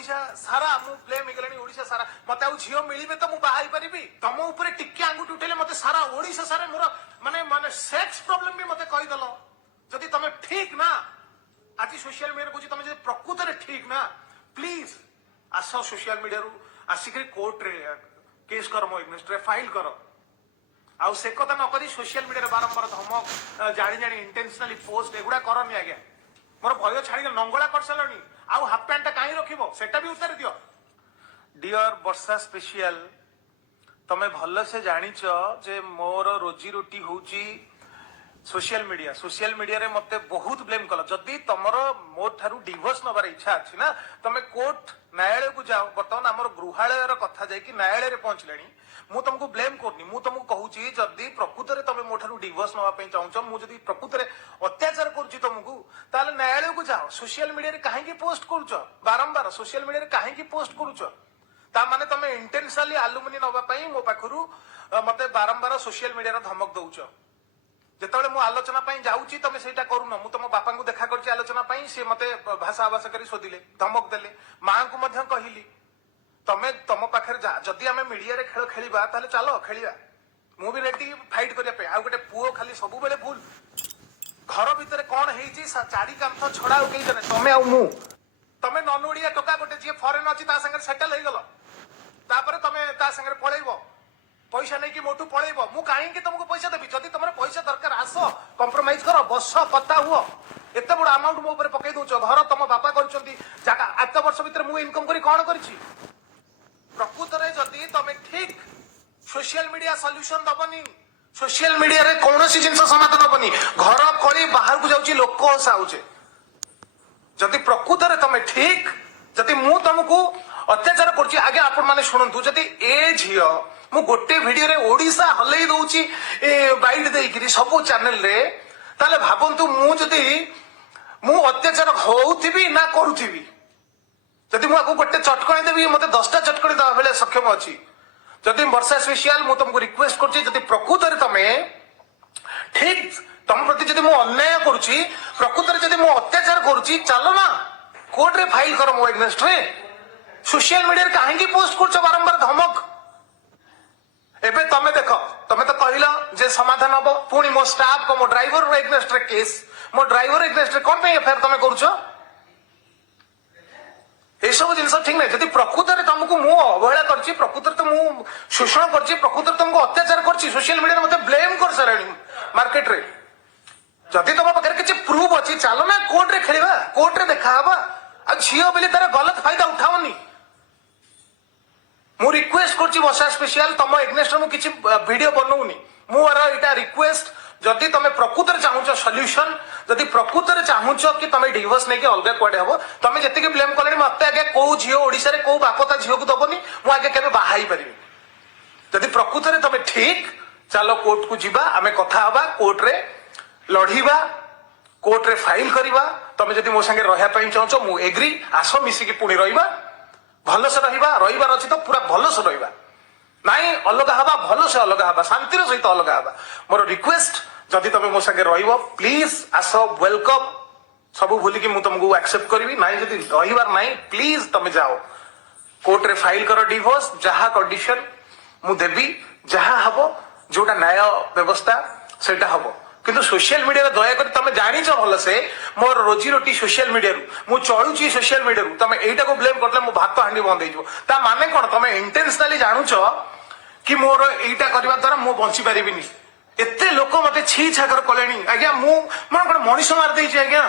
ओडिशा सारा मु ब्लेम हेगलानी ओडिशा सारा मते आउ झियो मिलिबे तो मु बाहाई परिबी तम ऊपर टिके आंगुठी उठेले मते सारा ओडिशा सारा मोर माने माने सेक्स प्रॉब्लम भी मते कहि दलो जदि तमे ठीक ना आज सोशल मीडिया को तमे जे प्रकृत रे ठीक ना प्लीज आस सोशल मीडिया रु आसिक कोर्ट रे केस कर मो एग्नेस्ट रे फाइल कर आउ से कथा न करी सोशल मीडिया रे बारंबार धमक जानी जानी इंटेंशनली पोस्ट एगुडा करनी आज्ञा मोर भय छाड़ी नंगला कर सारी आउ हाफ पैंट कहीं रखिबो सेटा भी उत्तर दियो। डियर वर्षा स्पेशल तमे भल से जानिच जे मोर रोजी रोटी होची सोशल मीडिया रे मते बहुत ब्लेम कल जदि तमर मो ठारू डिवोर्स नबार इच्छा अछि ना तमे कोर्ट न्यायालय को जाओ बर्तमान आमर गृहालय कथा जाई कि न्यायालय रे पहुंचलेनी मु तुमको ब्लेम करनी मु तुमको कहूची जदि प्रकृत रे तमे मो ठारू डिवोर्स नबा पई चाहूछ मु जदि प्रकृत रे अत्याचार करूची तुमको ताले न्यायालय को जाओ सोशल मीडिया रे काहे की पोस्ट करूछ बारंबार सोशल मीडिया रे काहे की पोस्ट करूछ ता माने तमे इंटेंशनली एलुमिनी नबा पई मो पाखरु मते बारंबार सोशल मीडिया रे धमक दउछ जेतबे मु आलोचना पई जाउची तमे सेटा करूनो मु तम बापा को देखा करची आलोचना पई से मते भाषा आवास करी शोधिले धमक देले मां को मध्य कहिली तमे तम पाखर जा जदि आमे मीडिया रे खेल खेलिबा ताले चलो खेलिबा मु भी रेडी फाइट करिया पे आ गोटे पुओ खाली सब बेले भूल घर भीतर कोन हेची चारी कांथ छडा उकेई जने तमे आ मु तमे नन ओडिया टोका गोटे जे फॉरेन अछि ता संगे सेटल हे गेलो तापर तमे ता संगे पळेइबो पैसा नहीं कि मोटू पळेइबो मु काहे तुमको पैसा देबी जदि तुमरे पैसा दरकार आस कंप्रोमाइज कर बस पता हुआ एते बड़ अमाउंट मो ऊपर पकई दउछ घर तुम बापा करछंती जाका 8 वर्ष भीतर मु इनकम करी कोन करछि प्रकृत रे जदि तमे ठीक सोशल मीडिया सॉल्यूशन दबनी सोशल मीडिया रे कोनोसी जिंस समाधान दबनी घर कली बाहर को जाउची लोक साउचे जदि प्रकृत रे तमे ठीक जदि मु तुमको अत्याचार करछि आगे आपण माने सुनंतु जदि ए झियो मु गोटे वीडियो रे ओडिशा हलई दउची बाइट देइकरी सब चैनल रे ताले भाबंतु मु जदि मु अत्याचार होउथिबी ना करूथिबी जदि मु आको गोटे चटकणी देबी मते 10टा चटकणी दबा बेले सक्षम अछि जदि वर्षा स्पेशल मु तुमको रिक्वेस्ट करछि जदि प्रकृत रे तमे ठीक तम प्रति जदि मु अन्याय करूछि प्रकृत रे जदि मु अत्याचार करूछि चलो ना कोर्ट रे फाइल कर मो एग्नेस्ट रे सोशल मीडिया रे काहे की पोस्ट करछ बारंबार धमक एबे तमे देखो तमे तो कहला जे समाधान हबो पुनी मो स्टाफ को मो ड्राइवर रो एग्नेस्ट रे केस मो ड्राइवर एग्नेस्ट रे कोन पे एफआईआर तमे करूछ ए सब जिंस ठीक नै जदि प्रकृत रे तुमको मु अवहेला करछि प्रकृत रे तो मु शोषण करछि प्रकृत रे तुमको अत्याचार करछि सोशल मीडिया रे मते ब्लेम कर सराणी मार्केट रे जदि तुम पाखर किछि प्रूफ अछि चलो ना कोर्ट रे खेलिबा कोर्ट रे देखा हबा आ झियो बेले तार गलत फायदा उठावनी मु रिक्वेस्ट करछि वर्षा स्पेशल तम एग्नेस्ट मु किछि वीडियो बनौनी मु एटा रिक्वेस्ट जदि तमे प्रकृत रे चाहूछ सॉल्यूशन जदि प्रकृत रे चाहूछ कि तमे डिवोर्स नै कि अलगा कोडे हबो तमे जति के ब्लेम करले मते आगे को झियो ओडिसा रे को बापता झियो को दबनी मु आगे केबे बाहाई परिबी जदि प्रकृत रे तमे ठीक चलो कोर्ट को जिबा आमे कथा हबा कोर्ट रे लढिबा कोर्ट रे फाइल करिबा तमे जदि मो संगे रहया पई चाहूछ मु एग्री आसो मिसी कि पुनी रहिबा भल से रहिबार अच्छी तो पूरा भल से रहिबा नाई अलग हवा भल से अलग हवा शांति सहित अलग हवा मोर रिक्वेस्ट जदि तमे मो संगे रहिबो प्लीज आस वेलकम सब भूलिकी मु तुमको एक्सेप्ट करी नाई जदि रहिबार नाई प्लीज तमे जाओ कोर्ट रे फाइल कर डिवोर्स जहा कंडीशन मु देबी जहा हबो जोटा न्याय व्यवस्था सेटा हबो किंतु सोशल मीडिया रे दया कर तमे जानि छ भल से मोर रोजी रोटी सोशल मीडिया रु मु चळुची सोशल मीडिया रु तमे एटा को ब्लेम करले मु भात हांडी बंद हेजो ता माने कोन तमे इंटेंशनली जानु छ कि मोर एटा करबा द्वारा मु बंची परिबिनी एते लोक मते छी छाकर कलेनी आज्ञा मु मन कोन मनीष मार देई छी आज्ञा